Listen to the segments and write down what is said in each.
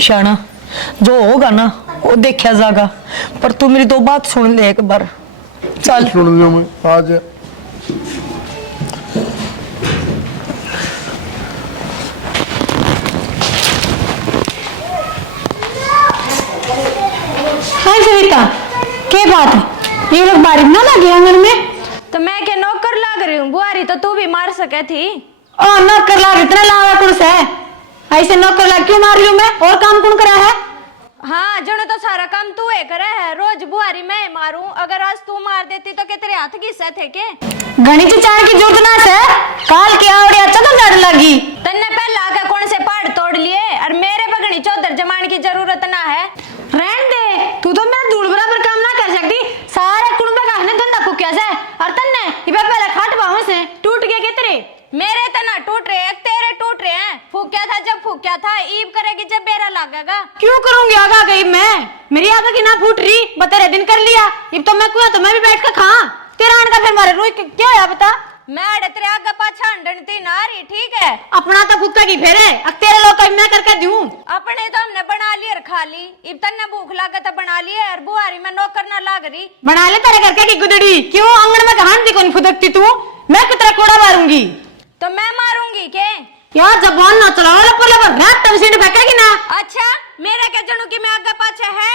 शाना जो होगा ना वो देखा जाएगा, पर तू मेरी दो बात सुन ले एक बार। चल सुन लियो मैं आज। हाय सविता, क्या बात है? ये लोग बारिश ना लगे आंगन में? तो मैं क्या नौकर लाग रही हूँ? बुआरी तो तू भी मार सके थी। ओ नौकर लाग इतना लावा कौन सा है? ऐसे नौकर लाग क्यों मार रही हूँ मैं? और काम कौन करा है? हाँ जनो तो सारा काम तू है करे है, रोज बुआरी मैं मारूं। अगर आज तू मार देती तो क्या तेरे हाथ घिसा थे के? घनी चाय की जरूरत ना से काल के आवड़े अच्छा तो लड़ लगी। तन्ने पहले आके कौन से पहाड़ तोड़ लिए और मेरे पगड़ी चौधर जमान की जरूरत ना है। रहन दे, तू तो मेरा धूल बराबर काम ना कर सकती। सारे कुड़बे का ने धंधा फूकिया से और तन्ने ये पहले खाट बाहों से टूट गए के तेरे। मेरे तना टूट रहे, तेरे टूट रहे हैं। फूकिया था जब फूकिया था, ईब करेगी जब बेरा लागेगा। क्यों करूंगी आगा गई मैं? मेरी आगा की ना फूट रही, बतेरे दिन कर लिया। अब तो मैं कुआ तो मैं भी बैठ कर खा। तेरा आने का फिर मारे रोई क्या है बता? मैं अड़े तेरे आगे पाछा अंडनती ना रही, ठीक है? अपना तो फुक्का की फेरे, अब तेरे लोग का मैं करके दूं। अपने तो हमने बना ली और खा ली। इब तन्ने भूख लागे तो बना ली और बुआरी में नौकर ना लाग रही। बना ले तेरे करके की गुदड़ी। क्यों आंगन में कहां दी कौन फुदकती तू? मैं कितना कोड़ा मारूंगी? तो मैं मारूंगी के? यार जबान ना चलाओ, लपर लपर रात तब सीट फेंकेगी ना। अच्छा मेरे क्या जनू की मैं आगे पाछे है?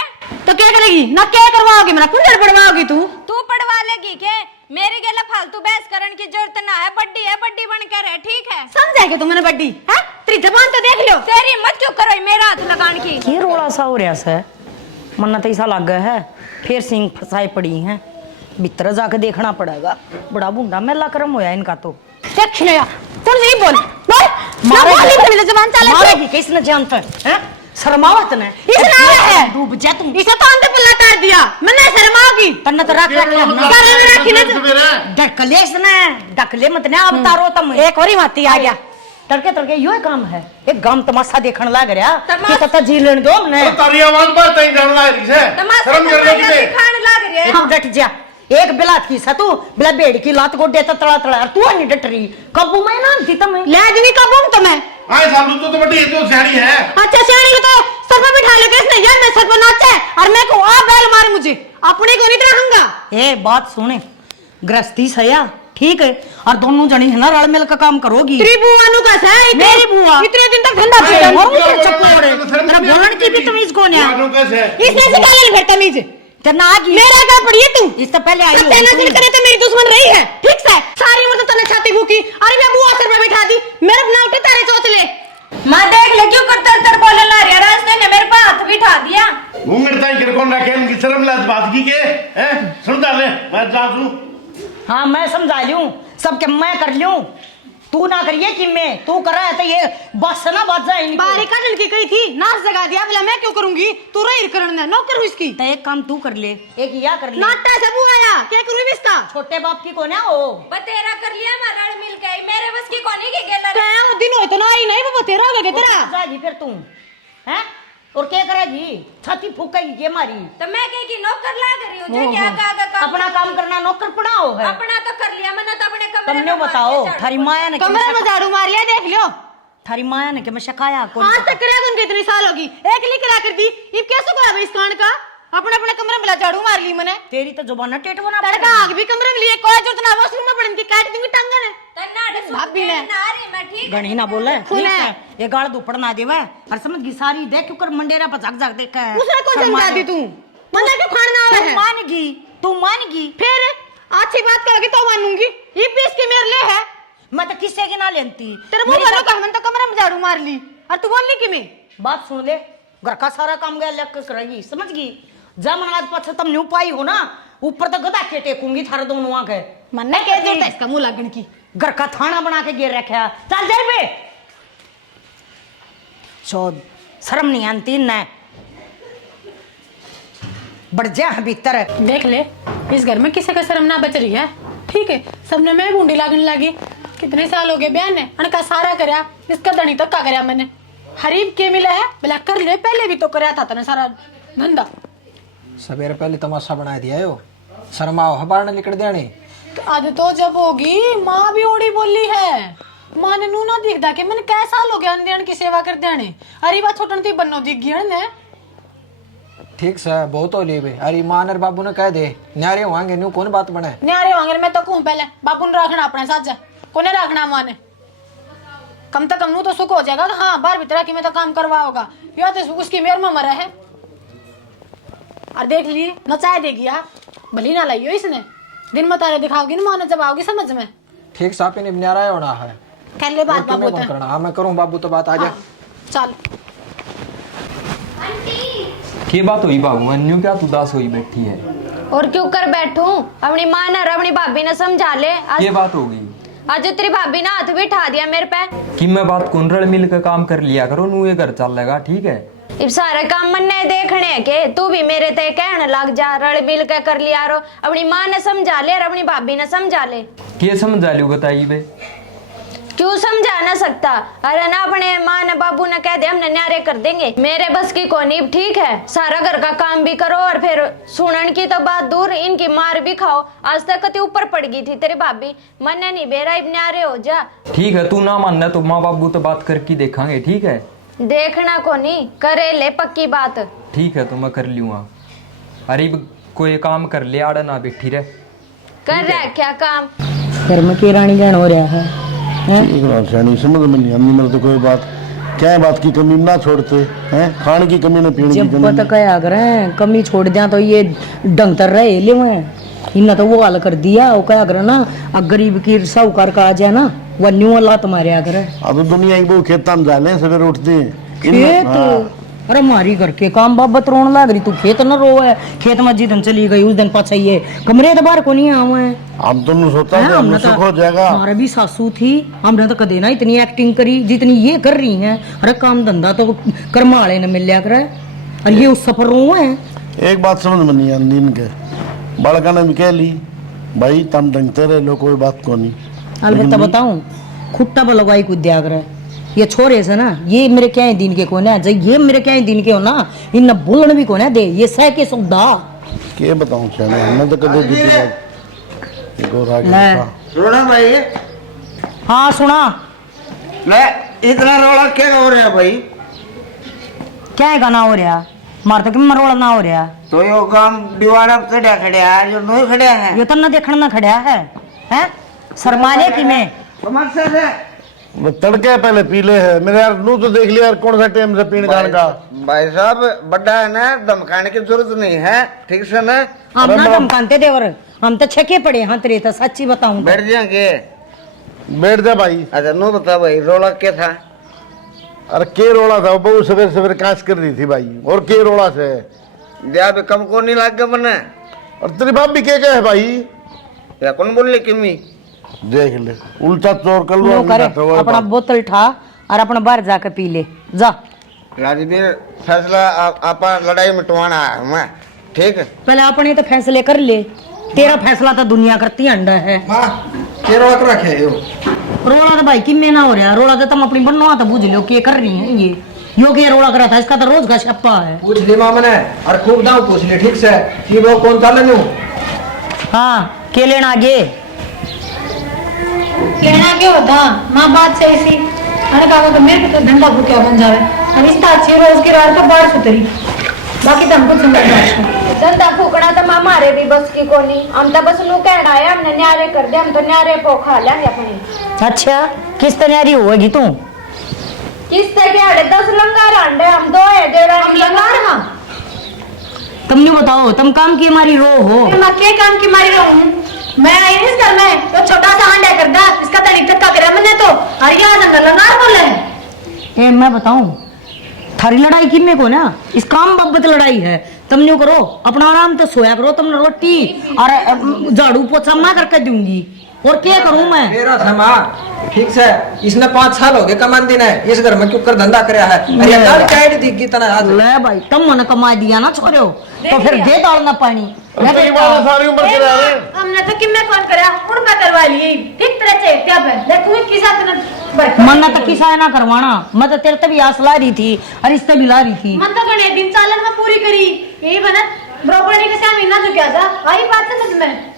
तो क्या करेगी ना? क्या करवाओगी? मेरा कुंडल पड़वाओगी तू? तू पढ़वा लेगी के? मेरे गेला फालतू बहस करने की जरूरत ना है। बड्डी है, बड्डी बन कर है, ठीक है? समझाएगा तुमने बड्डी है? तेरी जबान तो देख लो। तेरी मत क्यों करो मेरा हाथ लगान की। ये रोड़ा सा हो रहा है, मन्ना तो ऐसा लग गया है फिर सिंह फसाई पड़ी है। भीतर जाके देखना पड़ेगा। बड़ा बूंदा मेला कर्म होया इनका तो। देख ले यार, तू नहीं बोल बोल मारेगी। ना बोल, जबान चले मारेगी किसने जानता है? शर्मावत ने इसने आया है। डूब जा तू। इसे तो अंदर पल्ला तार दिया। मैंने शर्माओगी तन्ने तो रख ले साले में रखी ना। डकले ने डकले मत ने अब तारो तुम एक और ही माती आ गया। तड़के तड़के यो काम है। एक गांव तमाशा देखने लग रहा तमाशा- कि तता जी लेन दो ने तारी आवाज पर तई जानना है किसे? तमाशा शर्म कर रही है खान लग रही है। हम डट जा। एक बिलात की सा तू बिला बेड़ की लात गोडे तो तड़ा तड़ा और तू नहीं डट रही। कबू मैं ना थी तुम ले आदमी कब हूं तुम्हें? आए सालू तो बड़ी है, तो सियाणी है। अच्छा सियाणी तो सर पे बिठा ले किसने? यार मैं सर पे नाचे और मैं को आ बैल मार मुझे अपने को नहीं रहूंगा। ए बात सुने, गृहस्थी सया ठीक है और दोनों जनी है ना रल मिल का काम करोगी। तेरी बुआ नु का है मेरी बुआ इतने दिन तक धंधा अरे, पे बुआ- तेरे चप्पल तेरा बोलन की भी तमीज कौन है? यारों कैसे है? इसने सिखा ले फिर तमीज। तेना आज मेरा क्या पड़ी है तू? इससे पहले आई तेना होगी दिन तू। करे तो मेरी दुश्मन रही है, ठीक से? सारी उम्र तो तने छाती फूकी। अरे मैं बुआ सर पे बिठा दी, मेरे अपना उठे तारे सोच ले। माँ देख ले क्यों करतर तर बोले ला रहा। रास्ते ने मेरे पे हाथ बिठा दिया। घूंघट ताई कर कौन रखे इनकी शर्म लाज बात की के हैं? समझा ले मैं जासू। हाँ मैं समझा लूं सबके मैं कर लूं। तू ना करिए कि मैं तू कर रहा है तो ये बस ना बात जाए इनकी। बारी का लड़की कही थी नाच जगा दिया, बोला मैं क्यों करूंगी? तू रही करन दे, नौकर हूं इसकी। तो एक काम तू कर ले, एक या कर ले। नाटा सब आया क्या करूं भी इसका? छोटे बाप की कौन है वो? बतेरा कर लिया हमारा मिल गई। मेरे बस की कोनी की गेला। क्या वो दिन हो तो ना आई नहीं, वो तेरा हो गया तेरा। जाएगी फिर तू हैं और क्या करेगी? छाती फूकेगी ये मारी। तो मैं कहीं की नौकर लाग रही हूँ जो क्या काम अपना काम करना नौकर पड़ाओ है। अपना तो कर लिया मैंने तो अपने कमरे तुमने में मार बताओ के झाड़ू थारी माया ने कमरे में झाड़ू मार लिया, देख लियो। थारी माया ने क्या मैं शकाया कौन? आज तक करे उनके इतनी साल होगी, एक लिख करा कर दी। ये कैसे को है इस कांड का? अपने अपने कमरे में झाड़ू मार ली मैंने। तेरी तो जुबान टेट बना तड़का आग भी कमरे में लिए कोई जो तना वॉशरूम में पड़न की काट दूंगी टंगन है। भाभी ने ना रही मैं ठीक है। गणी ना बोले सुने। ये गाल दुपड़ ना देवे और समझ गई सारी देख क्यों कर मंडेरा पर झक झक देखा है। उसने कौन समझा दी तू? मंदा क्यों खाना आवे है? तू मान गई फिर अच्छी बात करोगी तो मानूंगी। ये पीस के मेरे लिए है। मैं तो किससे की ना लेती तेरे मुंह वालों का हमने तो कमरे में झाड़ू मार ली और तू बोल ली कि मैं? बात सुन ले, घर का सारा काम गया लग करेगी समझ गई। जब आज पछे तुम न्यू पाई हो ना ऊपर तो गदा के टेकूंगी थारे दोनों आंखें। मन्ने क्या जरूरत है इसका मुंह लगन की? घर का थाना बना के गिर रखा। चल जाए बे चौध शर्म नहीं आती न बढ़ जा भीतर। देख ले इस घर में किसी का शर्म ना बच रही है, ठीक है? सबने मैं बूंदी लागने लगी। कितने साल हो गए बहन ने अनका सारा करया, इसका धनी तक का करया मैंने। हरीब के मिला है बोला कर ले, पहले भी तो करया था तने सारा धंधा। सवेरे पहले तमाशा बना दिया हो, शर्माओ हबार ने लिकड़ देने। आज तो जब होगी माँ भी ओड़ी बोली है। मां ने नू ना दिखदा के मैंने कै साल हो गया देन की सेवा कर देने अरे बात छोटन ती बन्नो दिख गया ने ठीक से बहुत हो ली अरे मां ने बाबू ने कह दे न्यारे होंगे न्यू कौन बात बने न्यारे होंगे मैं तो कहूं पहले बाबू ने रखना अपने साथ जा कोने रखना मां ने कम से कम नू तो सुख हो जाएगा कि हाँ बाहर भीतर की मैं तो काम करवा होगा या तो उसकी मेर में मरा है और देख ली नचाए देगी यार भली ना लाइयो इसने दिन में तारे दिखाओगी ना मां ने जब आओगी समझ में ठीक साहब ने न्यारा होना है कर ले बात बाबू कौन करना हाँ मैं करूँ बाबू तो बात आ जाए चल की बात हुई बाबू अन्यू क्या तू उदास हुई बैठी है और क्यों कर बैठूं अपनी मां ने अपनी भाभी ने समझा ले ये बात होगी आज तेरी भाभी ने हाथ भी उठा दिया मेरे पे कि मैं बात कुंडल मिल के काम कर लिया करो नू ये घर चल लेगा ठीक है इब सारे काम मन्ने देखने के तू भी मेरे ते कहने लग जा रल मिल के कर लिया रो अपनी मां ने समझा ले और अपनी भाभी ने समझा ले के समझा लियो बताइए बे क्यों समझा ना सकता अरे ना अपने माँ ने बाबू ने कह दे हमने न्यारे कर देंगे मेरे बस की कोनी ठीक है सारा घर का काम भी करो और फिर सुनन की तो बात दूर इनकी मार भी खाओ आज तक कति ऊपर पड़ गई थी तेरी भाभी मन्ने नहीं बेरा इब न्यारे हो जा ठीक है तू ना मानना तो माँ बाबू तो बात करके देखांगे ठीक है देखना कोनी करे ले पक्की बात ठीक है तो मैं कर लूँगा अरे कोई काम कर ले आड़ा ना बैठी रहे कर रहा है क्या काम घर में की रानी गहन हो रहा है नहीं समझ में नहीं आनी मेरे तो कोई बात क्या बात की कमी ना छोड़ते हैं खाने की कमी ना पीने की जब कमी पता क्या कर रहे हैं कमी छोड़ दिया तो ये डंगतर रहे ले हुए इन्हें तो वो हाल कर दिया वो क्या कर ना गरीब की साहूकार का आ जाए ना वो न्यू अल्लाह तुम्हारे आकर अब दुनिया की वो खेत में जाले सवेरे उठते हैं खेत अरे मारी घर के काम बाबत रोन लाग रही तू खेत न रो है खेत में जितन चली गई उस दिन पाछा ये कमरे तो बाहर को नहीं आवे हैं हम तो सोचा था हमने सुख हो जाएगा हमारे भी सासू थी हमने तो कदे ना इतनी एक्टिंग करी जितनी ये कर रही हैं अरे काम धंधा तो कर्म वाले ने मिल लिया करे और ये उस सफर रो है एक बात समझ में नहीं आती इनके बड़का ने भी कह ली भाई तुम डंगते रहे लो कोई बात को नहीं अलबत्ता बताऊं खुट्टा बलवाई को दिया करे ये छोरे से ना ये मेरे क्या है दिन के कोने जब ये मेरे क्या है दिन के हो ना इन बोलन भी कोने दे ये सह के सौदा के बताऊं चले हमने तो कदे दी बात गोरा ले रोना भाई हाँ सुना ले इतना रोला क्या हो रहा है भाई क्या है गाना हो रहा मार तो कि मरोड़ा ना हो रहा तो यो काम दीवार खड़ा खड़ा है जो नहीं खड़ा है ये तो ना देखना ना खड़ा है हैं शर्माने की मैं तो मकसद है वो तड़के पहले पीले है मेरे यार नू तो देख लिया यार कौन सा टाइम से पीने खाने का भाई साहब बड़ा है ना धमकाने की जरूरत नहीं है ठीक से ना हम ना धमकाते देवर हम तो छके पड़े हाँ तेरे तो सच्ची बताऊं बैठ जाएंगे बैठ जा भाई अच्छा नो बता भाई रोला क्या था अरे के रोड़ा था बहु सवेरे सवेरे कांच कर रही थी भाई और के रोड़ा से दिया भी कम को नहीं लाग गया मने और तेरी बाप भी क्या है भाई या कौन बोल ले किमी देख ले उल्टा चोर कल नो करे अपना बोतल ठा और अपना बाहर जाकर पी ले जा राजवीर फैसला आपा लड़ाई मिटवाना है मैं ठीक है पहले अपने तो फैसले कर ले तेरा फैसला तो दुनिया करती अंडा है माँ के रोक रखे हो रोड़ा तो भाई किम्मे ना हो रहा रोड़ा तो तुम अपनी बनो तो बुझ लो क्या कर रही है ये यो के रोड़ा करा था इसका तो रोज का छप्पा है पूछ ली माँ मैंने और खूब दाव पूछ ली ठीक से कि वो कौन था लेनू हाँ के लेना आगे लेना क्यों होता माँ बात सही सी अरे कहा तो मेरे को तो धंधा भूखा बन जावे अब इस अच्छी रोज की रात तो बाढ़ सुतरी बाकी तो हमको सुंदर धंधा फूकना तो माँ हमारे भी बस की कोनी हम तो बस नू कहना है हमने न्यारे कर दे हम तो न्यारे पो खा लेंगे अपनी अच्छा किस तैयारी होगी तू किस तरह के 10 लंगार अंडे हम दो है दे रहे हम लंगार हाँ तुम नहीं बताओ तुम काम की हमारी रो हो मैं क्या काम की मारी रहूं मैं आई नहीं इस घर में तो छोटा सा अंडा कर दा इसका तो दिक्कत का करे मैंने तो अरे यार जंगल लंगार बोल रहे हैं ए मैं बताऊं थारी लड़ाई किम्मे को ना इस काम बाबत लड़ाई है तुम न्यू करो अपना आराम तो सोया करो तुमने रोटी और झाड़ू पोछा मैं करके दूंगी और क्या करूं मैं मेरा था माँ ठीक से इसने 5 साल हो गए कमान दिन है इस घर में क्यों कर धंधा कराया है अरे कल कैड दिख गई तना आज ले भाई तुम मन कमा दिया ना छोड़ो तो फिर दे डालना पानी तेरी बात सारी उम्र के रहे हमने तो किम्मे कौन करया उन पे करवा ली ठीक तरह से क्या पे देखो किस साथ मन तो किसा ना करवाना मैं तो तेरे तभी आस ला रही थी और इससे भी ला रही थी मन तो गणे दिन चालन में पूरी करी यही बना ब्रोकली के साथ महीना जो क्या था आई बात समझ में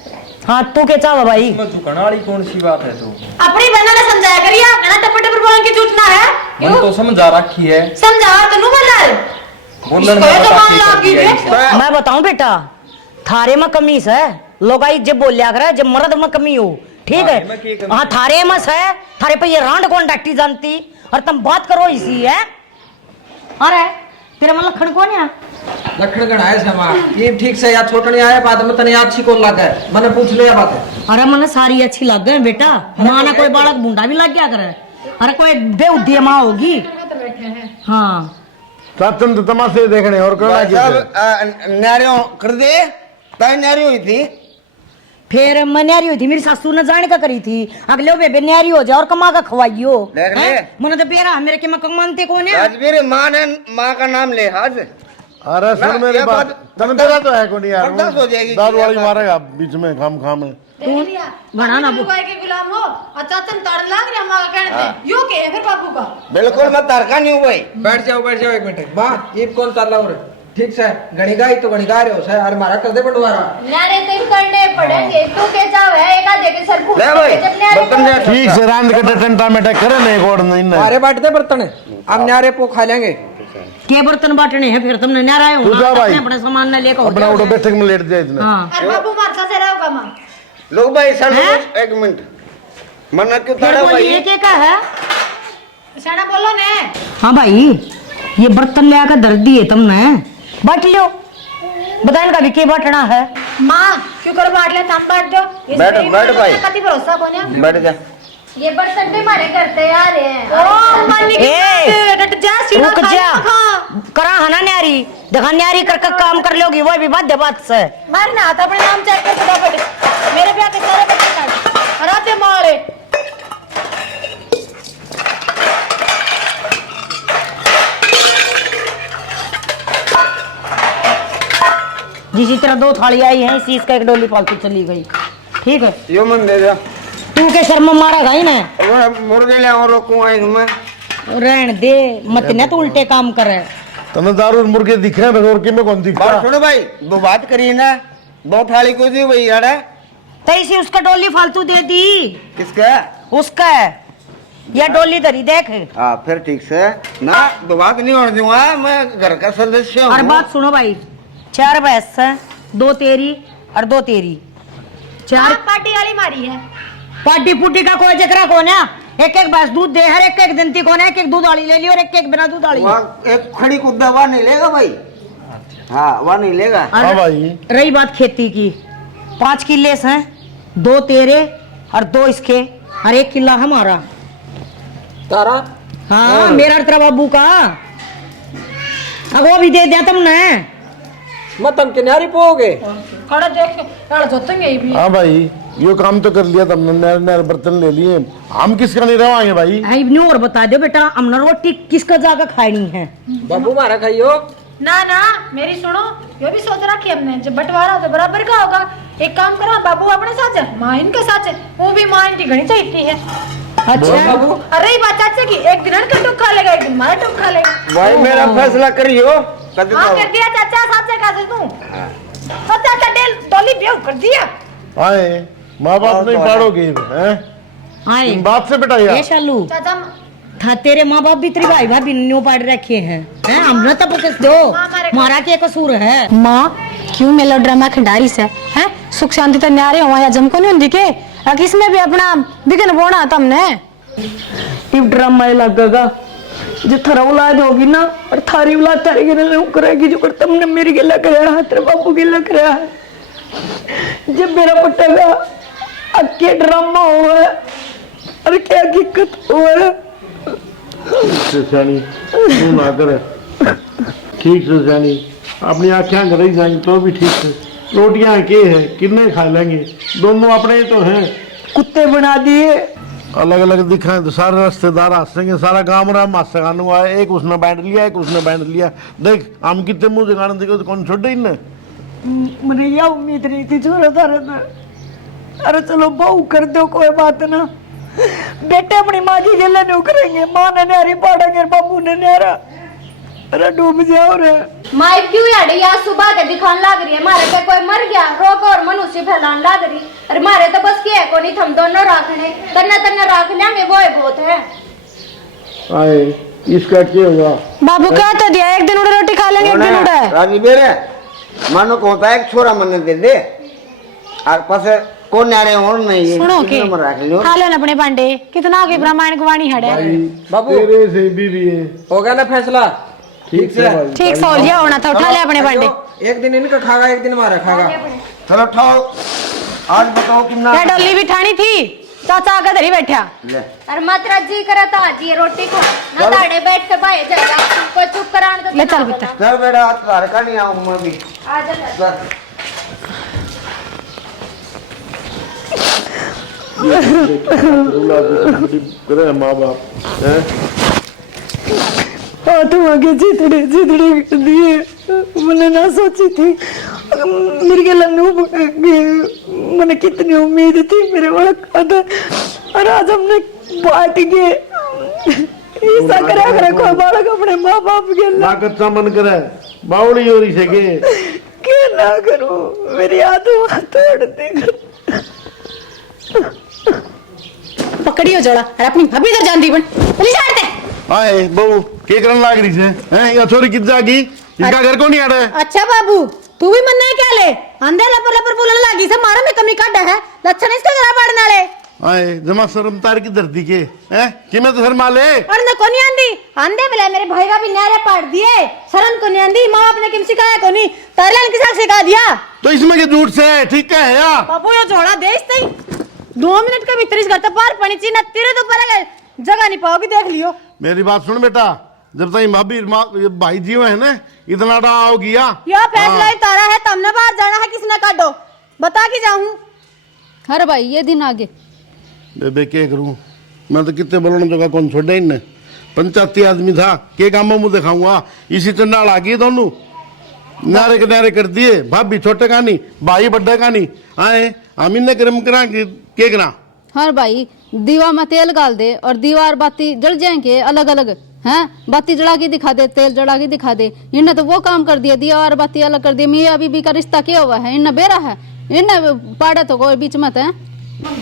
हाँ तू के चावा भाई मैं झुकने वाली कौन सी बात है तो अपनी बहना ने समझाया करिए ना टपटे पर बोल के झूठना है मन तो समझा रखी है समझा तो नु बोल रहा है बोलन इसको में तो बता मान ला के कीजिए मैं बताऊं बेटा थारे में कमी है लोग आई जब बोलिया करे जब मर्द में कमी हो ठीक थारे में की है कमी? हाँ थारे में है थारे पे ये रांड कौन डट्टी जानती और तुम बात करो इसी है अरे तेरा मन लखन कौन है लखन गण आए से मां ये ठीक से या छोटा नहीं आया बाद में तने अच्छी कौन लगा है मैंने पूछ लिया बात है अरे मन सारी अच्छी लग गए बेटा माना कोई बालक बूंदा भी लग गया करे अरे कोई बेउद्दे माँ होगी हाँ चाचन तो तमाशे देखने और करना भाई क्या साहब न्यारियों कर दे ताई न्यारी हुई थी फिर मैं न्यारी हुई थी मेरी सासू ने जाने का करी थी अगले बेबे न्यारी हो जाए और कमा का खवाइयो देख ले। मैंने तो पेरा मेरे के मैं मानते कौन है राजवीर माँ ने माँ का नाम ले आज अरे सुन ना, मेरी ये बात बात- तन तेरा तो है कोनी यार बर्दाश्त हो जाएगी। दारू वाली मारेगा बीच में खाम खाम में घना ना बाबू के गुलाम हो और चाचा ताड़ लाग रहा हमारा कहने से यो के है फिर बाबू का बिल्कुल मैं तारका नहीं हूँ भाई बैठ जाओ एक मिनट मां ये कौन चल रहा है ठीक से गणिगाई तो गणिगा रहे हो सर अरे मारा कर दे बंटवारा न्यारे तो करने पड़ेंगे तू के चाव है एक आधे के सर ले भाई बर्तन ले ठीक से रांध के टंटा में करे नहीं गोड़ नहीं ना अरे बांट दे बर्तन अब न्यारे पो खा लेंगे के बर्तन बांटने हैं फिर तुमने न्यारा हो तू जा भाई। अपने सामान न लेकर अपना उठो बैठक में लेट जाए इतना हाँ और बाबू मार से रहोगा मां लोग भाई सर हैं? एक मिनट मना क्यों फिर ताड़ा बोली भाई एक एक है साड़ा बोलो ने हाँ भाई ये बर्तन ले आकर दर्द दिए तुमने बांट लियो बताए कभी के बांटना है मां क्यों कर बांट ले तुम बांट दो इस बैठ- मेरी बैठ माँ भाई। का पति भरोसा कौन है बैठ जा ये बर्तन भी हमारे करते आ रहे हैं ओ मानी ए, डट जा सीना रुक खा जा खा करा है ना न्यारी देखा न्यारी करके काम कर लोगी वो भी बात बात से मार ना हाथ अपने नाम चेक कर फटाफट मेरे ब्याह के सारे बच्चे काट हराते मारे जिसी तरह दो थाली आई है इसी इसका एक डोली फालतू चली गई ठीक है यो मन दे जा तू के शर्म मारा गई ना वो मुर्गे ले और रोकूं आई मैं रहन दे मत न तू उल्टे काम करे तने दारू और मुर्गे दिख रहे हैं और कि मैं कौन दिख बात रहा सुनो भाई वो बात करिए ना दो थाली को दी भाई यार तो इसी उसका डोली फालतू दे दी किसका उसका या डोली धरी देख हाँ फिर ठीक से ना दो बात नहीं होने दूंगा मैं घर का सदस्य और हूँ बात सुनो भाई 4 भैंस है 2 तेरी और 2 तेरी 4 पार्टी वाली मारी है पार्टी पुटी का कोई जकरा कौन है एक एक भैंस दूध दे हर एक एक दिन कौन है एक एक दूध वाली ले ली और एक एक बिना दूध वाली वहाँ एक खड़ी कुत्ता वहाँ नहीं लेगा भाई हाँ वहाँ नहीं लेगा और हाँ भाई रही बात खेती की 5 किले हैं 2 तेरे और 2 इसके और 1 किला हमारा तारा हाँ मेरा और तेरा बाबू का अब वो भी दे दिया तुमने मत हम के न्यारी पोगे खड़ा देख यार जोतेंगे ये भी हाँ भाई ये काम तो कर लिया तुमने नए नए बर्तन ले लिए हम किसका नहीं रवाएंगे भाई नहीं और बता दो बेटा हमने रोटी किसका जाकर खानी है बाबू मारा खाइयो ना ना मेरी सुनो ये भी सोच रखी हमने जब बंटवारा हो तो बराबर का होगा एक काम करो बाबू अपने साथ है माँ इनके साथ है वो भी माँ इनकी घनी चाहिए है अच्छा बाबू अरे बात चाचा की एक दिन का टुक खा लेगा एक दिन हमारा टुक खा लेगा भाई मेरा फैसला करियो कभी हाँ तो कर दिया चाचा साथ से कहा तू तो चाचा डोली ब्याह कर दिया आए माँ बाप नहीं पाड़ोगे हैं आए इन बात से बेटा ये यार चाचा था तेरे माँ बाप भी तेरी भाई भाभी न्यू पाड़ रखे हैं हमने तब किस दो मारा के कसूर है माँ क्यों मेलो ड्रामा खंडारी से हैं सुख शांति तो न्यारे हो या जमको नहीं होंगी के इसमें भी अपना बिगन बोना तुमने टिप ड्रामा लगेगा जो थारा औलाद होगी ना और थारी औलाद तारी के लिए करेगी जो कर तुमने मेरी गिला कराया है तेरे बापू गिला कराया है जब मेरा पटेगा अक्के ड्रामा हुआ है और क्या हकीकत हुआ है से सैनी तू ना करे ठीक से सैनी अपनी आँखें कर ही जाएंगी तो भी ठीक है रोटियां के है कितने खा लेंगे दोनों अपने तो हैं कुत्ते बना दिए अलग अलग दिखाएं तो सारे रिश्तेदार हंसेंगे सारा गाँव रहा मास्टर खानू आया एक उसने बैंड लिया एक उसने बैंड लिया देख हम कितने मुंह जगाने देखे तो कौन छोड़े इन्हें मुझे यह उम्मीद नहीं थी छोरा थारा था अरे चलो बहू कर दो कोई बात ना बेटे अपनी माँ की गिले नहीं करेंगे माँ ने न्यारी पाड़ेंगे बाबू ने न्यारा अरे डूब जाओ रे। माई क्यों याडे या सुबह के दिखाने लग रही है मारे पे कोई मर गया रोक और मनुष्य फैलाने लग रही। अरे मारे तो बस की है को नहीं, हम दोनों रखने तन्ना तन्ना रख लेंगे वो ही बहुत है। आए इसका क्या होगा? बाबू क्या तो दिया, एक दिन उड़े रोटी खा लेंगे, एक दिन उड़े। राजी बेरे मानो को होता है एक छोरा मन दे दे और पास कौन आ रहे और नहीं सुनो के नंबर रख लियो। खा लो ना अपने भांडे, कितना आगे ब्राह्मण गुवाणी हड़े। बाबू तेरे से भी है। हो गया ना फैसला? ठीक से भाई। ठीक सौलिया होना था, उठा ले अपने भांडे। एक दिन इनका खागा, एक दिन हमारा खागा। चलो उठाओ, आज बताओ कितना क्या डोली भी ठानी थी, चाचा आगे धरी बैठा। ले। अरे मात्रा जी करे तो आज ये रोटी खा ना दाड़े बैठ के भाई जरा कोई चुप कराने तो ले चल बेटा। चल बेटा आज का नहीं आऊं मैं भी। आ जा चल। करे माँ बाप हैं? तुम आगे जितने जितने कर दिए मैंने ना सोची थी। मेरे के लन्नू मैंने कितनी उम्मीद थी मेरे वाला खाता, और आज हमने बांट के ऐसा करा करे कोई बालक अपने माँ बाप के ना कच्चा मन करे बावड़ी हो रही से के ना करूं, मेरी आत्मा तोड़ दे। पकड़ियो जोड़ा और अपनी भाभी इधर जान दी बन पुलिस छाड़ते। आए बहू के करन लाग रही से हैं? या छोरी कित जागी, इसका घर को नहीं आ रहा है। अच्छा बाबू तू भी मन नहीं क्या ले अंधे लपर लपर बोलने लगी से मारा में कमी काट है लक्षण इसका जरा पड़ने वाले। आए जमा शर्म तार की धरती के हैं कि मैं तो शर्मा ले। और न कोनी आंदी आंधे बोले मेरे भाई का भी न्यारे पाड़ दिए, शर्म को नहीं आंदी, माँ बाप ने किम सिखाया को नहीं, तारलान के साथ सिखा दिया। तो इसमें के झूठ से ठीक है या बाबू ये जोड़ा देश तई 2 मिनट का भीतर इस घर तो पार पड़ी चीना तेरे तो पर जगह नहीं पाओगी, देख लियो। मेरी बात सुन बेटा, जब तक भाभी भाई जी है ना इतना डा हो गया यह फैसला ही तारा है, तुमने बाहर जाना है किसने काटो बता के जाऊं। अरे भाई ये दिन आगे बेबे के करूं मैं तो कितने बोलने जगह कौन छोड़े इन पंचायती आदमी था के काम में मुंह दिखाऊंगा, इसी चंडाल आ गई दोनों नारे के नारे कर दिए। भाभी छोटे का नहीं भाई बड्डे का नहीं आए हम इन्हें क्रम करा के करा। हर भाई दीवा में तेल डाल दे और दीवार बाती जल जाएंगे अलग अलग हैं, बाती जला के दिखा दे तेल जला के दिखा दे, इन्हें तो वो काम कर दिया दीवार बाती अलग कर दिया। मियाँ बीबी का रिश्ता क्या हुआ है, इन्हें बेरा है, इन्हें पाड़ा तो कोई बीच में है।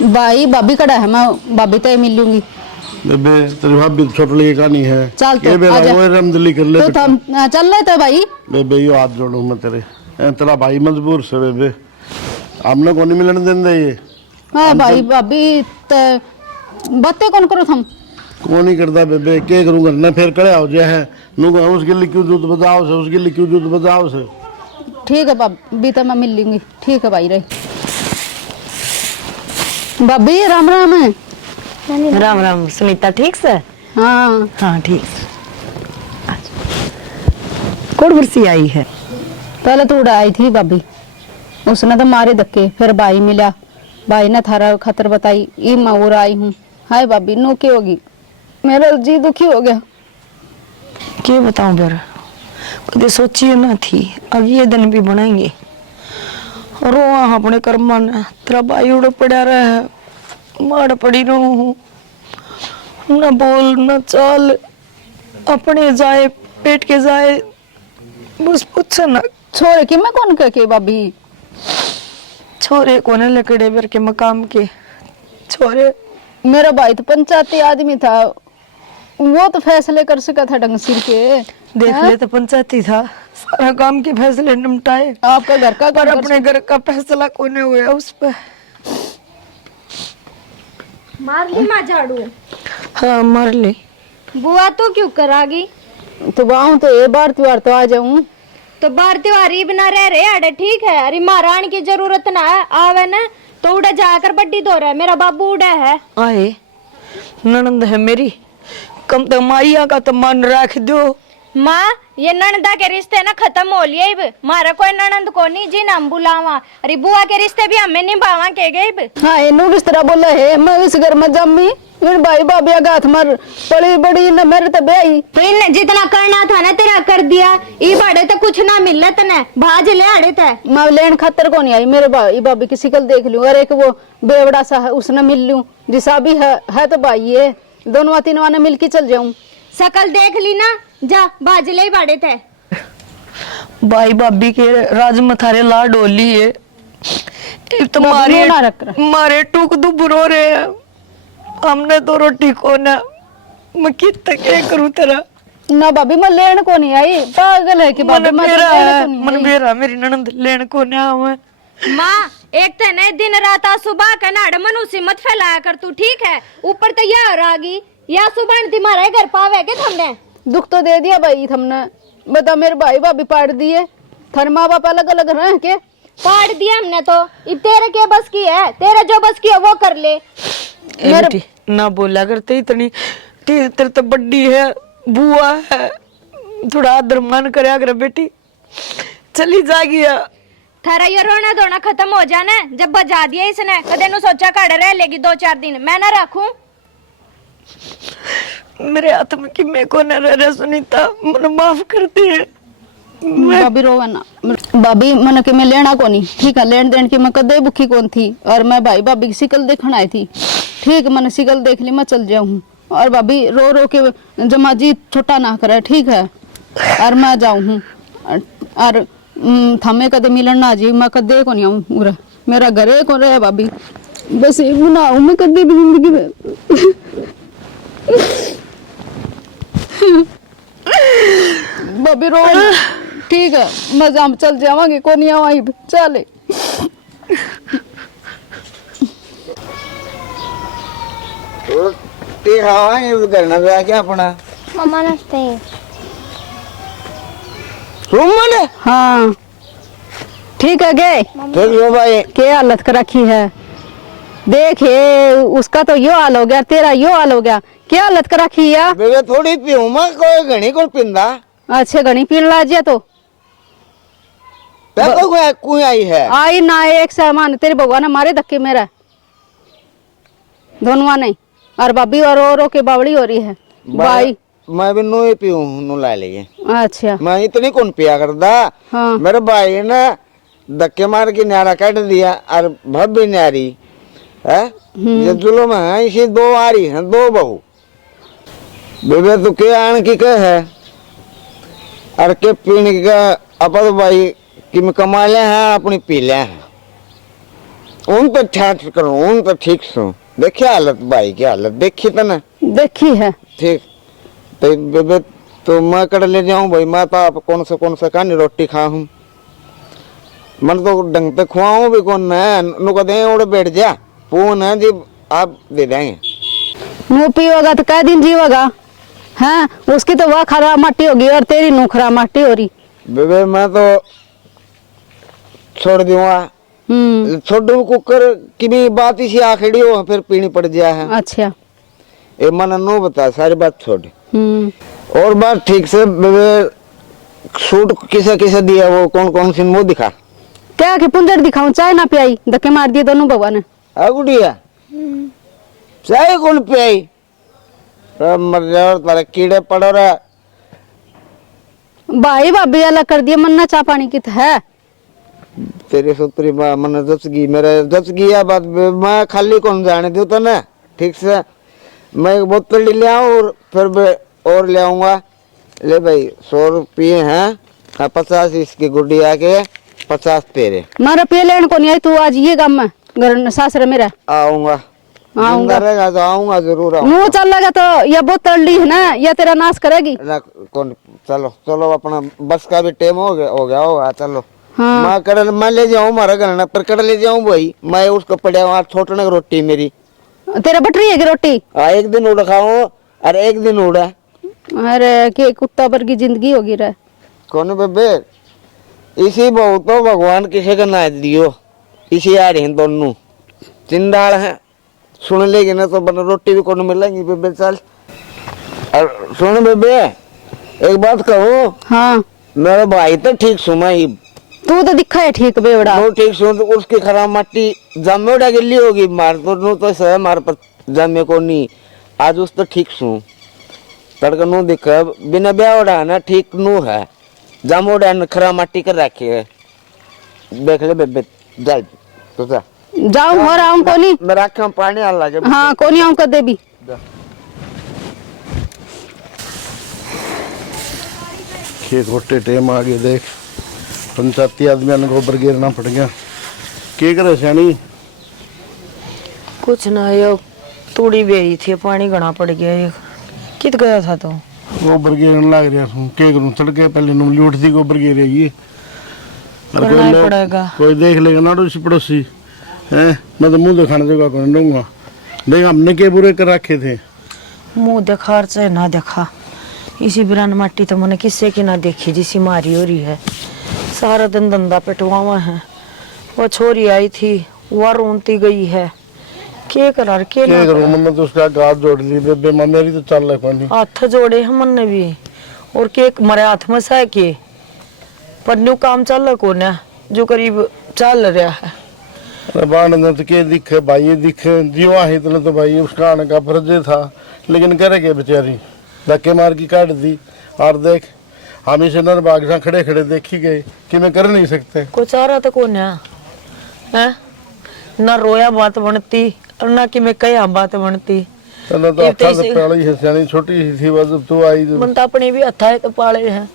भाई भाभी कड़ा है, मैं भाभी तो मिल लूंगी। बेबे तेरी भाभी छोट लगी का नहीं है, चल तो ये बेरा आजा। वो रमदली कर ले तो बेटा। हम चल रहे थे भाई। बेबे यो हाथ जोड़ू मैं तेरे तेरा भाई मजबूर से बेबे आपने कौन मिलने देंगे ये। हाँ भाई भाभी बातें कौन करो तुम कौन ही करता बेबे के करूँ करना फिर करे हो जाए है नू उसके लिए क्यों जूत बजाओ से उसके लिए क्यों जूत बजाओ से। ठीक है भाभी तो मैं मिल लूंगी। ठीक है भाई रही भाभी राम राम है। राम राम सुनीता ठीक से? हाँ हाँ ठीक से। कौन कुर्सी आई है? पहले तो उड़ा आई थी भाभी, उसने तो मारे धक्के, फिर भाई मिला, भाई ने थारा खतर बताई, ई मैं और आई हूँ। हाय भाभी नो की होगी, मेरा जी दुखी हो गया। क्या बताऊं फिर, कभी सोची ना थी अब ये दिन भी बनाएंगे। रो अपने कर्मा ने तेरा भाई उड़ पड़ा रहा माड़ पड़ी रो हूँ, न बोल न चाल, अपने जाए पेट के जाए बस पूछ ना। छोरे की मैं कौन के भाभी, छोरे कोने लकड़े भर के मकाम के छोरे। मेरा भाई तो पंचायती आदमी था, वो तो फैसले कर सका था ढंग सिर के। देख ले तो पंचायती था, सारा काम के फैसले निपटाए, आपका घर का पर अपने घर का फैसला कोने हुआ उस पर। मार ली माँ झाड़ू। हाँ मार ले। बुआ तो क्यों करागी? तो गाँव तो ये बार त्योहार तो आ जाऊं। तो बार त्योहारी बना रहे अरे ठीक है, अरे महारानी की जरूरत ना है, आवे ना तो उड़ा जाकर बड्डी दो रहा है, मेरा बाबू उड़ा है। आए ननंद है मेरी, कम तो माइया का तो मन रख दो। माँ ये ननदा के रिश्ते ना खत्म हो लिए अब, मारा कोई ननंद को नहीं जी नाम बुलावा, अरे बुआ के रिश्ते भी हमें निभावा के गए। हाँ इनू किस तरह बोला है, मैं इस घर में जम्मी इन भाई बाबिया गाथ मर पड़ी बड़ी न मेरे तो बेई। तो इनने जितना करना था ना तेरा कर दिया, ई बड़े तो कुछ ना मिल तने भाज ले आड़े थे। मैं लेन खातर को नहीं आई, मेरे भाई बाबी की शिकल देख लूं, और एक वो बेवड़ा सा है उसने मिल लूं, जिसा भी है तो भाई है, दोनों तीनों ने मिल के चल जाऊं। शकल देख ली ना, जा बाजले ही बाड़े थे। भाई भाभी के राज मथारे ला डोली है, एक तो मारे टूक दुब रो रहे हैं, हमने तो रोटी को ना, मैं कितना क्या करूं तेरा। ना भाभी मैं लेन को नहीं आई, पागल है कि भाभी मन बेरा मेरी ननद लेन को ना आवे। माँ एक तो नहीं दिन रात सुबह का नाड़ मनुष्य मत फैलाया कर तू, ठीक है। ऊपर तो यार आ गई या सुबह तुम्हारे घर पावे के हमने दुख तो दे दिया भाई हमने, बता मेरे भाई भाभी पाड़ दिए, थर माँ बाप अलग अलग रह के पाड़ दिया हमने तो। अब तेरे के बस की है, तेरे जो बस की है वो कर ले। मेरे ना बोला करते इतनी, तेरे तो बड्डी है, बुआ है, थोड़ा आदर मान करया कर बेटी, चली जागी। थारा ये रोना धोना खत्म हो जाना, जब बजा दिया इसने कदे नु सोचा काढ़ रह लेगी 2-4 दिन, मैं ना रखूं। मेरे हाथ में कि मैं को न रह सुनीता, मन माफ करती है। भाभी रोवा ना भाभी, मन के मैं लेना को नहीं, ठीक है। लेन देन की मैं कदे भूखी कौन थी, और मैं भाई भाभी की शिकल देखने आई थी, ठीक। मैंने शिकल देख ली, मैं चल जाऊँ। और भाभी रो रो के जमा जी छोटा ना करे, ठीक है। और मैं जाऊँ और थमे कदे मिलन ना जी, मैं कदे को नहीं आऊँ, मेरा घरे को रहे भाभी, बस ना आऊँ मैं कदे भी जिंदगी में। भाभी रो, ठीक है, मैं जाम चल जावांगी, को नहीं आवाई चले। रोटी खावा ये करना था क्या अपना मम्मा नमस्ते। सुमन हाँ ठीक है गे, ठीक हो भाई। क्या हालत कर रखी है, देख ये उसका तो यो हाल हो गया, तेरा यो हाल हो गया, क्या हालत कर रखी है। बेबे थोड़ी पीऊं मैं, कोई घणी को पिंदा। अच्छे घनी पीन लाजिया तो कोई आई है, आई ना एक सामान तेरे भगवान मारे धक्के मेरा दोनों नहीं, और भाभी और रो के बावड़ी हो रही है भाई। मैं भी नो ही पीऊं, नो ला लिए। अच्छा मैं इतनी कौन पिया करता। हाँ। मेरे भाई ने धक्के मार के न्यारा काट दिया, और भव्य न्यारी है ये जुल्म है, इसी 2 आ रही है, 2 बहू। बेबे तो के आन की कह है, और के पीने का अपद भाई कि मैं कमा ले हैं अपनी पी ले हैं, उन तो ठाठ करो, उन तो ठीक सो। देखिए हालत भाई की हालत देखी तो ना, देखी है, ठीक। तो बेबे तो मैं कर ले जाऊं भाई, मैं तो आप कौन सा कहानी रोटी खाऊं, मन तो ढंग पे खुआऊं भी कौन है, नुका दे उड़ बैठ जा फोन है जी, आप दे देंगे। मुँह पीओगा तो कै दिन जीवोगा, हाँ उसकी तो वह खराब माटी होगी और तेरी नू खराब माटी हो रही। बेबे मैं तो छोड़ दूंगा, छोड़ू कुकर की भी बात इसी आखिरी हो, फिर पीनी पड़ जाए है। अच्छा ए मन नो बता, सारी बात छोड़। और बात ठीक से बेबे, सूट किसे किसे दिया, वो कौन कौन सी वो दिखा। क्या कि पुंजर दिखाऊं, चाय ना पियाई, धक्के मार दिए दोनों भगवान ने। गुड़िया चाय कौन पियाई, मर जाओ तारे कीड़े पड़ो रहा। भाई भाभी अलग कर दिए, मन ना चाय पानी की तो है। तेरी सुतरी मन जचगी, मेरे जचगी है बात, मैं खाली कौन जाने दू तो ना, ठीक से। मैं एक बोतल ले आऊं और फिर और ले आऊंगा। ले भाई 100 रुपये हैं, 50 इसकी गुड़िया के, 50 तेरे। मारा पे लेने को नहीं आई, तू आज ये काम में घर सासरे मेरा आऊंगा, आऊंगा रहेगा तो आऊंगा जरूर। मुँह चल लगा तो ये बोतल ली है ना, ये तेरा नाश करेगी। कौन चलो चलो, अपना बस का भी टाइम हो गया होगा, चलो। हाँ। मैं कड़ मैं ले जाऊं मारा घर ना, पर कड़ ले जाऊं भाई, मैं उसको पड़ा वहां छोटने रोटी मेरी। तेरा बटरी है की रोटी? एक दिन उड़ खाऊं और एक दिन उड़ा। अरे के कुत्ता पर की जिंदगी होगी रे। कौन बेबे, इसी बहु तो भगवान किसी का ना दियो, इसी आ रही दोनों चिंदाल है, सुन लेगी ना तो बना रोटी भी कौन मिलेंगी बेबे। चल और सुन बेबे, एक बात कहूँ। हाँ मेरा भाई तो ठीक सुना ही, तू तो दिखा है ठीक बेवड़ा। वो ठीक सुन, तो उसकी खराब मट्टी जामे उड़ा गिल्ली होगी, मार तो नू तो सह मार पर जामे को नहीं, आज उस तो ठीक सुन तड़का नू दिख बिना ब्याह उड़ा ना, ठीक नू है, जामे उड़ा खराब मट्टी कर रखी है। देख ले बेबे, जल तो जा जाऊं और आऊं कोनी, मेरा आँख में पानी आ लगे। हाँ कोनी आऊं कदे भी। खेत होटे टेम आ गए देख पंचायती आदमी ने गोबर गिरना पड़ गया के करे सैनी कुछ ना ये तूड़ी बेई थी पानी घना पड़ गया ये कित गया था तो गोबर गिरने लग रहा हूँ के करूँ तड़के पहले नुमली उठती गोबर गिरेगी और करना ही पड़ेगा। कोई देख लेगा ना पड़ोसी है मैं तो मुंह दिखाने देगा कौन दूंगा देख हमने के बुरे कर रखे थे मुंह देखा और चाहे ना देखा इसी बिरान माटी तो मैंने किससे की ना देखी जिसी मारी हो रही है सारा दिन धंधा पिटवावा है वो छोरी आई थी वो रोती गई है के करार के ना करूँ मैंने तो उसका हाथ जोड़ ली बेबे मेरी तो चल रहा पानी हाथ जोड़े हमने भी और केक मरे हाथ में सह के पर न्यू काम चल रहा कौन है जो करीब चल रहा है अरे बाण तो के दिखे भाई दिखे जीवा ही तो भाई उसका आने का फर्ज था लेकिन करे के बेचारी धक्के मार की काट दी और देख हम इसे नर बाग से खड़े खड़े देखी गए कि मैं कर नहीं सकते कुछ आ रहा था कौन है ना रोया बात बनती और ना कि मैं कया बात बनती तने तो अच्छा से पाली है सियानी छोटी सी थी वो जब तू आई मन तो अपने भी हथा है तो पाले हैं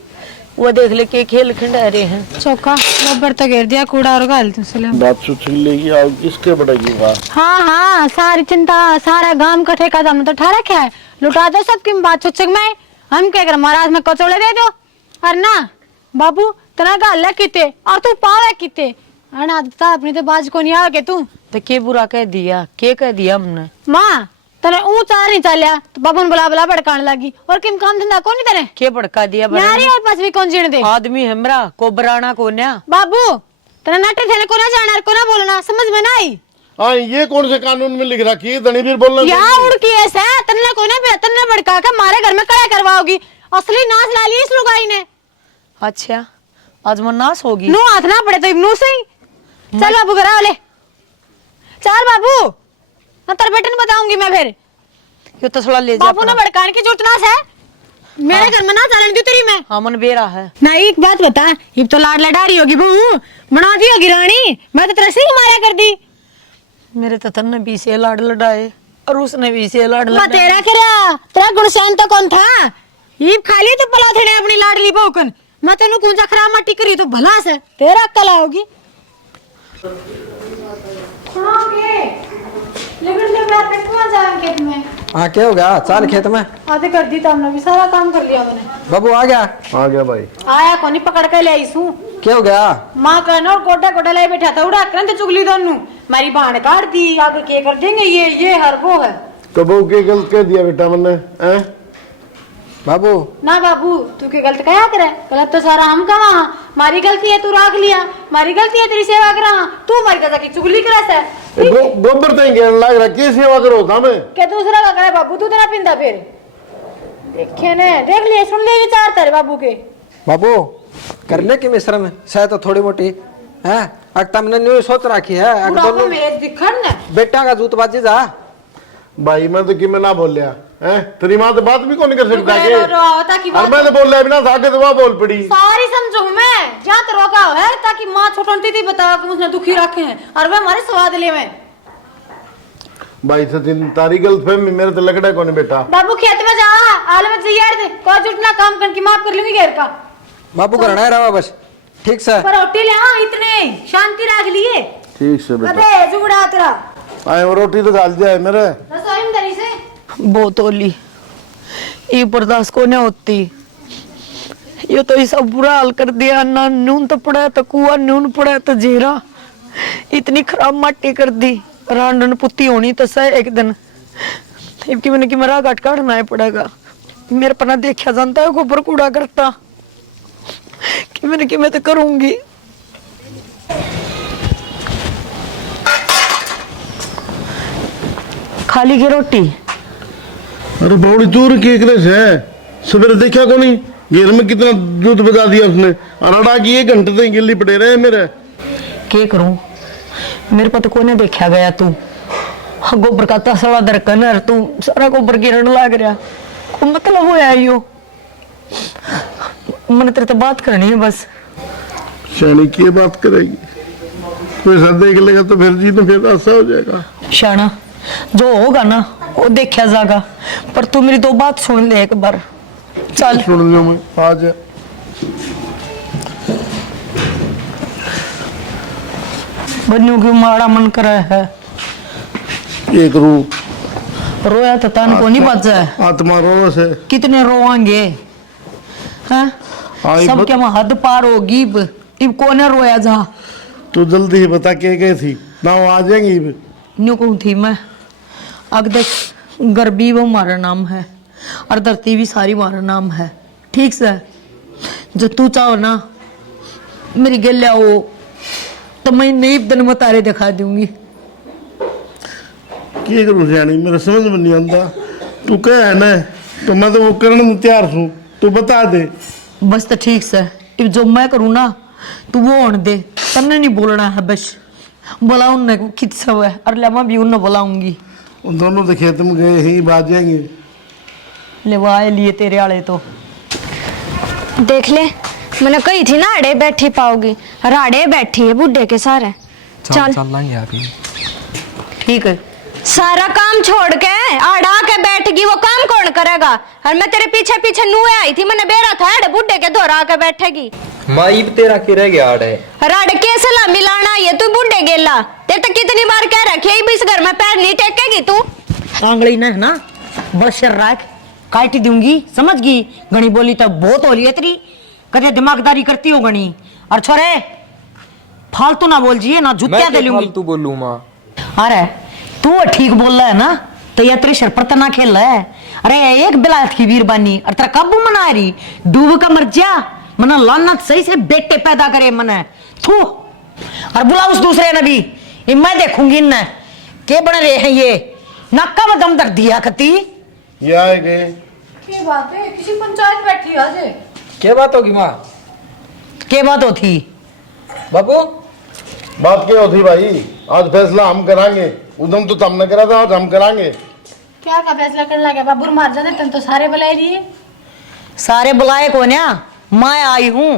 वो देख ले के खेल खिंडा रहे हैं चौका गोबर तो गिर दिया कूड़ा और गाल तुमसे ले बात सुछ लेगी और किसके बढ़ेगी बात हाँ हाँ सारी चिंता सारा गांव का ठेका हमने तो ठा रखा है लुटा दो सबकी बात चुचक में हम क्या कर महाराज में कचौड़े दे दो और ना बाबू तना गाल है किते और तू पावे किते अना था अपनी तो बाज को नहीं आगे तू तो के बुरा कह दिया के कह दिया हमने माँ तने ऊंचा नहीं चलिया तो बाबन बुला बुला भड़काने लगी और किम काम धंधा कौन नहीं तेरे के भड़का दिया यारी और पास भी कौन जीने दे आदमी हमरा को बराना को न्या बाबू तेरे नाटे थे को ना जाना को ना बोलना समझ में ना आई हाँ ये कौन से कानून में लिख रखी है धनीवीर बोलना क्या उड़की ऐसा तन्ने कोई ना तन्ने भड़का के मारे घर में कड़ा करवाओगी असली नाच ला ली इस लुगाई ने अच्छा आज मन नाश होगी नो हाथ ना पड़े तो नु सही चल बाबू घर आओ ले चल बाबू मैं तेरे बेटे ने बताऊंगी मैं फिर ये तो थोड़ा ले जा बाबू ने भड़काने की जरूरत ना है मेरे घर में ना चलने दी तेरी मैं हाँ मन बेरा है ना एक बात बता ये तो लाड लड़ा रही होगी बहू बना दी होगी रानी मैं तो तेरे से ही मारा कर दी मेरे तो तन्ने भी से लाड लड़ाए और उसने भी से लाड मैं लड़ाए तेरा क्या तेरा गुणशान तो कौन था ये खाली तो पला थे अपनी लाडली बहुकन मैं तेनू कौन सा खराब मट्टी करी तो भला से तेरा अक्कल आओगी लेकिन जब मैं अपने कुआं जाएंगे तुम्हें हाँ क्या हो गया चाल खेत में आधे कर दी तो हमने भी सारा काम कर लिया मैंने बाबू आ गया भाई आया कोनी पकड़ के ले आई सू क्या हो गया माँ कहना और गोटा गोटा ले बैठा था उड़ा कर तो चुगली दोनों मारी बहन काट दी आगे के कर देंगे ये हर वो है तो बहू के गलत कह दिया बेटा मैंने हैं बाबू ना बाबू तू के गलत क्या करे गलत तो सारा हम का वहाँ मारी गलती है तू राख लिया मारी गलती है तेरी सेवा करा तू हमारी कजा की चुगली करा से गोबर तो गिरने लग रहा की सेवा करो था मैं क्या दूसरा का करे बाबू तू तेरा पिंदा फिर देखे ने देख लिए सुन लिए विचार तेरे बाबू के बाबू कर ले कि मिश्रम शायद तो थोड़ी मोटी है अग तुमने न्यू सोच रखी है अग बुढ़ापा दोनों मेरे दिखन ने बेटा का जूत बाजी जा भाई मैं तो कि मैं ना बोलिया हैं तेरी माँ तो बात भी कौन कर सकता रो रो होता की और बात मैं तो बोल रहा बिना साके तो वह बोल पड़ी सारी समझू मैं जहाँ तो रोका है ताकि माँ छोटी थी बता कि उसने दुखी रखे हैं और वे हमारे स्वाद ले में भाई सचिन तारी गलतफहमी मेरे तो लगड़ा कौन बेटा बाबू खेत में जा आल में जियार दे कोई जुटना काम करके माफ कर लूंगी घर का बाबू करना है रवा बस ठीक से पर रोटी ले हाँ इतने शांति रख लिए ठीक से बेटा अबे जुगड़ा तेरा आए वो रोटी तो गाल जाए मेरे रसोई में दरी से बहुत होली ये बर्दाश्त को नहीं होती ये तो ऐसा बुरा हाल कर दिया ना नून तो पड़ा तो कुआ नून पड़ा तो जीरा इतनी खराब मट्टी कर दी रांडन पुत्ती होनी तो सह एक दिन कि मैंने कि मेरा घाट काटना है पड़ेगा मेरे पना देखा जानता है गोबर कूड़ा करता कि मैंने कि मैं तो करूंगी खाली की रोटी अरे बड़ी दूर की एकने से सवेरे देखा को नहीं घेर में कितना दूध बजा दिया उसने अराड़ा की 1 घंटे तक गिल्ली पड़े रहे मेरे के करूं मेरे को तो कोई नहीं देखा गया तू गोबर का तसड़ा दरकन है तू सारा गोबर गिरने लग रहा को मतलब होया यो मैंने तेरे तो बात करनी है बस शानी की बात करेगी कोई सा देख लेगा तो फिर जी तो फिर ऐसा हो जाएगा शाना जो होगा ना वो देखा जाएगा पर तू मेरी 2 बात सुन ले एक बार चल सुन लियो मैं आज बन्नू क्यों माड़ा मन करे है? एक रू रोया तो तन को नहीं बचा है। आत्मा रो से कितने रोवांगे हैं? आई सब बत- क्या हद पार होगी इब कोने रोया जा तू जल्दी ही बता के गई थी ना, वो आ जाएंगी अब। न्यू कहूँ थी मैं अग देख घर भी वो हमारा नाम है और धरती भी सारी हमारा नाम है, ठीक से। जो तू चाहो ना मेरी गेल आओ तो मैं नई दिन में तारे दिखा दूंगी। की करूँ सियानी, मेरे समझ में नहीं आता। तू कह है ना तो मैं तो वो करने में तैयार हूँ, तू बता दे। बस तो ठीक से इब जो मैं करूँ ना तू वो होने दे, तमने नहीं बोलना है बस। बोला उनने कित सब है और ले मैं भी उन्हें बुलाऊंगी। उन दोनों तो खेत में गए ही बाज जाएंगे। ले वो आए लिए तेरे आले तो देख ले, मैंने कही थी ना अड़े बैठी पाओगी, राड़े बैठी है बुढ़े के सारे। चल चल लेंगे अभी। ठीक है। सारा काम छोड़ के आड़ा के बैठ गई, वो काम कौन करेगा? और मैं तेरे पीछे पीछे नुए आई थी, मैंने बेरा था अड़े बुढ़े के दोहरा के बैठेगी। माँ इब तेरा की रह गया आड़े। राड़े के सला मिलाना ये तू बुढ़े गेला, तेरे तो कितनी बार कह रखी है इस घर में पैर नहीं टेकेगी तू। आंगली ना है ना बस राख काट दूंगी, समझ गई? गणी बोली तो बहुत होली है तेरी, कदे दिमागदारी करती हो गणी। और छोरे फालतू ना बोल जिए ना, जुत्तियां दे लूंगी। तू बोलू माँ। अरे तू ठीक बोल रहा है ना तो ये तेरे सर पर तो ना खेल रहा है। अरे एक बिलायत की वीरबानी और तेरा काबू मना रही डूब का मर जा मना लाना सही से बेटे पैदा करे मने थू। और बुला उस दूसरे नबी मैं देखूंगी इन्हें के बन रहे हैं ये नक्का में दम दर दिया कती। ये आए गए क्या बात है, किसी पंचायत बैठी है आज? क्या बात होगी माँ? के बात होती बाबू बात क्या होती भाई? आज फैसला हम करांगे, उदम तो तुमने करा था, आज हम करांगे। क्या का फैसला करने लगे बाबू? मार जाते तन तो सारे बुलाए लिए। सारे बुलाए को ना मैं आई हूँ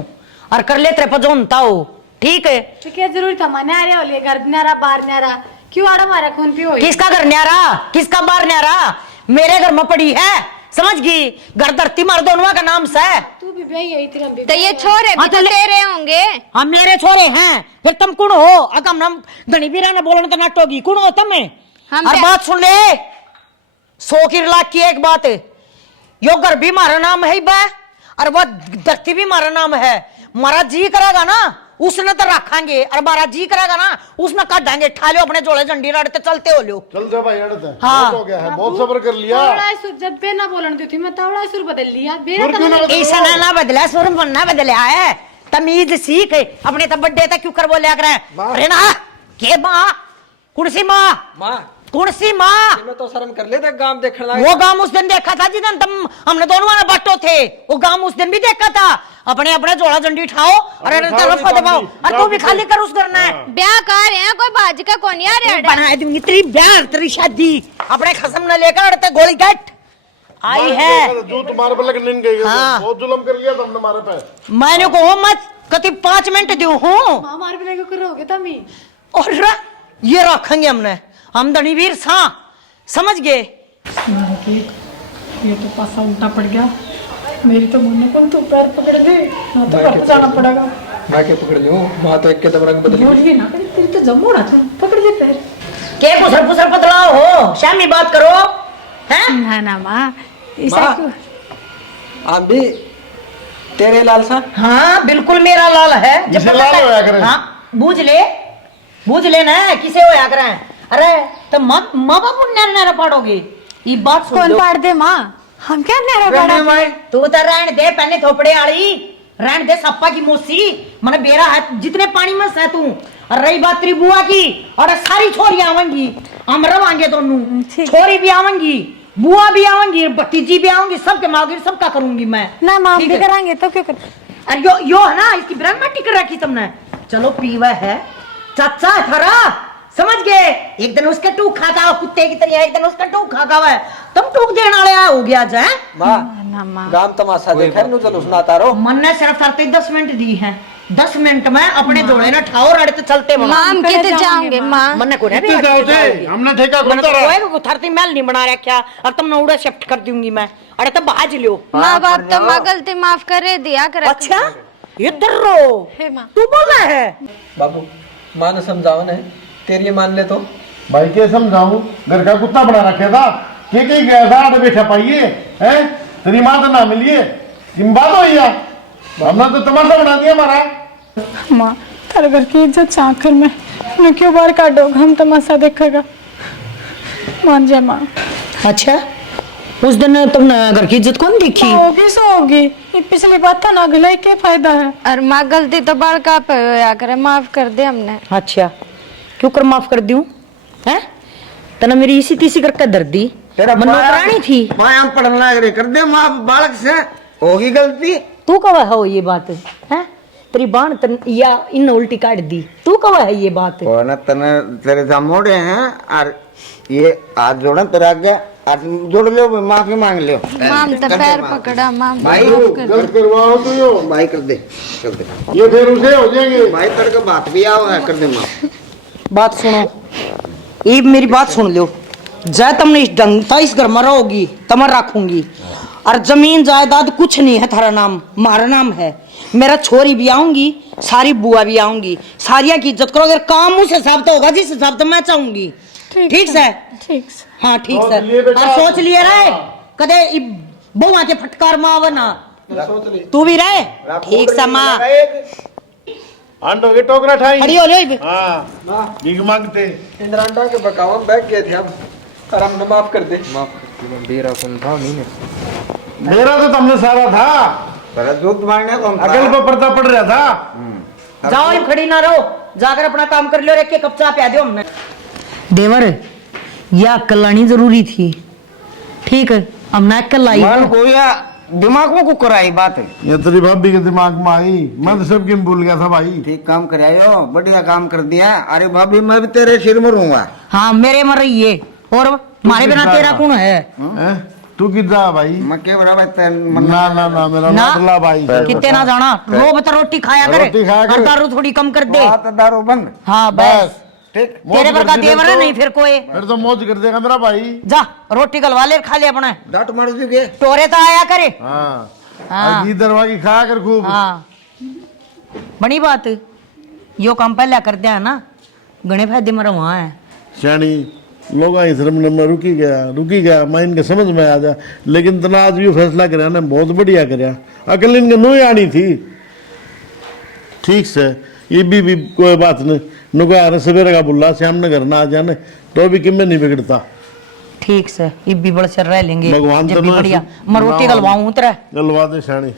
और कर ले तेरे पजोनता हो, ठीक है? तो क्या जरूरी था माने आ रहे हो लिए घर न्यारा बाहर न्यारा क्यों आड़ा मारा खून पियो? किसका घर न्यारा किसका बार न्यारा? मेरे घर में पड़ी है, समझ गई? घर धरती मार दोनों का नाम से। तू भी ब्याही है इतने भी तो ये छोरे भी तो तेरे होंगे। हम मेरे छोरे हैं, फिर तुम कौन हो? अगम हम गणी बीरा ने बोलने तो नाटोगी कौन हो तुम? हम और क्या- बात सुन ले, 100 की लाख की एक बात, यो घर भी हमारा नाम है बे और वह धरती भी हमारा नाम है। हमारा जी करेगा ना उसने तो रखेंगे और हमारा जी करेगा ना उसने काटेंगे। ठा लो अपने जोड़े झंडी लड़ते चलते हो लो। चल जा भाई अड़ते हाँ। बहुत हो गया है, बहुत सब्र कर लिया। तवड़ा सुर जब बे ना बोलन दी थी मैं तवड़ा सुर बदल लिया बेरा सुर क्यों ना बदलो? ऐसा ना बदला सुर ना बदला है, तमीज सीख अपने तब बड्डे तक क्यों कर बोलिया करे? अरे ना के माँ कुर्सी माँ माँ कुर्सी माँ मैं तो शर्म कर लेते गांव देखने लगा। वो गांव उस दिन देखा था जिस दिन तुम हमने दोनों ने बाटो थे, वो गांव उस दिन भी देखा था। अपने अपने जोड़ा झंडी उठाओ और अपने तरफ को खाओ दबाओ भी, और तू भी खाली कर उस करना है। ब्याह कर रहे हैं कोई बाज का कौन यार अड़े। बना दूंगी तेरी ब्याह तेरी शादी अपने खसम न लेकर अड़ते गोली कट आई है। जो तुम्हारे पे लग निन गई, हाँ। बहुत जुल्म कर लिया तुमने हमारे पे। मैंने को मत कति 5 मिनट दू हूँ हमारे बिना क्यों कर रहोगे तमी? और ये रखेंगे हमने हम धनीवीर सा, समझ गए? ये तो पासा उल्टा पड़ गया मेरी तो मुन्ने को तो पैर पकड़ ले ना तो घर जाना पड़ेगा। मैं क्या पकड़ लूं? माँ तो एक के दम रंग बदल बोलिए ना तेरी तो जमोड़ा था पकड़ ले पैर। के पुसर पुसर बदलाव हो शामी बात करो हैं? ना ना माँ ऐसा माँ। क्यों? आप भी तेरे लाल सा हाँ बिल्कुल मेरा लाल है। जब जिसे पता लाल है- होया करे। हाँ बूझ ले ना किसे होया करे। अरे तो माँ बाप नैरा पाड़ोगे ये बात सुन कौन लो। पाड़ दे माँ? हम क्या नहरा पाड़ा? तू तो रहन दे पहले थोपड़े आली रहन दे सप्पा की मोसी मन बेरा है जितने पानी में सह तू। और रही बात तेरी बुआ की और सारी छोरी आवेंगी हम रवांगे दोनों, ठीक। छोरी भी आवेंगी बुआ भी आवेंगी भतीजी भी आवेंगी सबके मांगे सबका करूंगी मैं। ना माँ हम ठीक भी है? कराएंगे तो क्यों कर? अरे यो है ना इसकी ब्रह्म मट्टी कर रखी तुमने। चलो पीवा है चाचा थारा, समझ गए? एक दिन उसके टूक खाता कुत्ते की तरह, एक दिन उसका टूक खाता है तुम टूक देने वाले हो गया जाए। माँ ना माँ गांव तमाशा देखा नु चलो सुनाता रहो। मन ने सिर्फ तरते 10 मिनट दी है, 10 मिनट में अपने जोड़े ना ठाओ रड़े तो चलते बना। माम कितने जाओगे माँ? मन को नहीं कितने जाओ थे? हमने ठेका मन खोलता रहा। को थरती मैल नहीं बना रखा और तुम नौड़ा शिफ्ट कर दूंगी मैं। अरे तब बाज लो। माँ बाप तो माँ गलती माफ करे दिया कर। अच्छा इधर रो हे माँ तू बोला है बाबू माँ ने समझाओ ने, तेरी मान ले तो। भाई क्या समझाऊं, घर का कुत्ता बना रखे था, के गया था आटे बैठा पाइए है, तेरी माँ तो ना मिलिए, इन बात हो या हमने तो तमाशा बना दिया हमारा। माँ तेरे घर की इज्जत चाक कर मैं क्यों बाहर काटोगा, हम तमाशा देखेगा। मान जा माँ। अच्छा उस दिन तुमने घर की इज्जत कौन देखी? होगी सो होगी, ये पिछली बात था ना, गले क्या फायदा है। और माँ गलती तो बड़का पे होया करे, माफ कर दे हमने। अच्छा क्यों कर माफ कर दूं हैं? तना मेरी इसी तीसी करके दर्द दी, तेरा मनोकरानी थी। पाया पढ़ने लग रहे कर दे माँ बालक से, होगी गलती। तू कब है ये बात है? तेरी बाण या इन उल्टी काट दी, तू कब है ये बात? ना तने तेरे जामोड़े हैं और ये हाथ जोड़ा तेरे आगे, हाथ जोड़ लो, माफी मांग लो। माम तो पैर पकड़ा, माम भाई गलत करवाओ तो यो भाई कर दे, कर दे ये फिर उसे हो जाएंगे। भाई तेरे को बात भी आओ है, कर दे माफ। बात सुनो, ये मेरी बात सुन लो, जय तुमने इस ढंग था इस घर में रहोगी तमर रखूंगी, और जमीन जायदाद कुछ नहीं है थारा नाम, मारा नाम है। मेरा छोरी भी आऊंगी, सारी बुआ भी आऊंगी, सारिया की इज्जत करो। अगर काम उस हिसाब से होगा जिस हिसाब से मैं चाहूंगी, ठीक है? ठीक हाँ ठीक सोच है। लिए बेटा। और सोच लिए रहे कदे बुआ के फटकार में आवे ना, तू भी रहे ठीक से माँ। आंडो के टोकरा ठाई खड़ी हो लो। हाँ भीख मांगते। इंद्रांडा के बकावा में बैठ गए थे हम, और हमने माफ कर दे। माफ करती हूँ, मेरा कौन था नहीं ने। मेरा तो तुमने सारा था, तेरा दूध मारने को अकल को पर्दा पड़ रहा था। जाओ इन खड़ी ना रहो, जाकर अपना काम कर लो, एक कप चाय पिया दो हमने। देवर या अक्ल लानी जरूरी थी, ठीक है? हमने अक्ल लाई। मन को या दिमाग में कुकर आई बात है। ये तेरी भाभी के दिमाग में आई, मैं तो सब गेम भूल गया था भाई। ठीक काम कर आयो, बढ़िया काम कर दिया। अरे भाभी मैं भी तेरे सिर में रहूंगा। हाँ मेरे मर रही है, और हमारे बिना तेरा कौन है? हैं? तू कितना भाई? मैं क्या बराबर ना ना ना मेरा ना लाडला भाई। कितने ना जाना, रो बता रोटी खाया करे, रोटी खाया करे। और दारू थोड़ी कम कर दे। बात दारू बंद। हाँ बस ठीक तेरे पर का देवर है नहीं फिर कोई। फिर तो मौज कर देगा मेरा भाई। जा रोटी गलवा ले, खा ले अपना, डांट मार दोगे। टोरे तो आया करे। हाँ हाँ। घी दरवा की खाया कर खूब। हाँ बड़ी बात, यो काम पहले कर दिया ना, गणे फायदे मेरा वहाँ है। शानी लोग आई शर्म में रुकी गया मैं इनके समझ में आ जा, लेकिन तना आज भी फैसला कराया ना, बहुत बढ़िया कराया। अकल इनके नो आनी थी, ठीक से ये भी कोई बात नहीं। नुका सवेरे का बुल्ला श्याम ने घर ना आ जाने तो भी किम्मे नहीं बिगड़ता। ठीक से ये भी बड़े सर रह लेंगे भगवान जब तो भी ना बढ़िया। मैं रोटी गलवाऊं तेरा। गलवा दे शानी।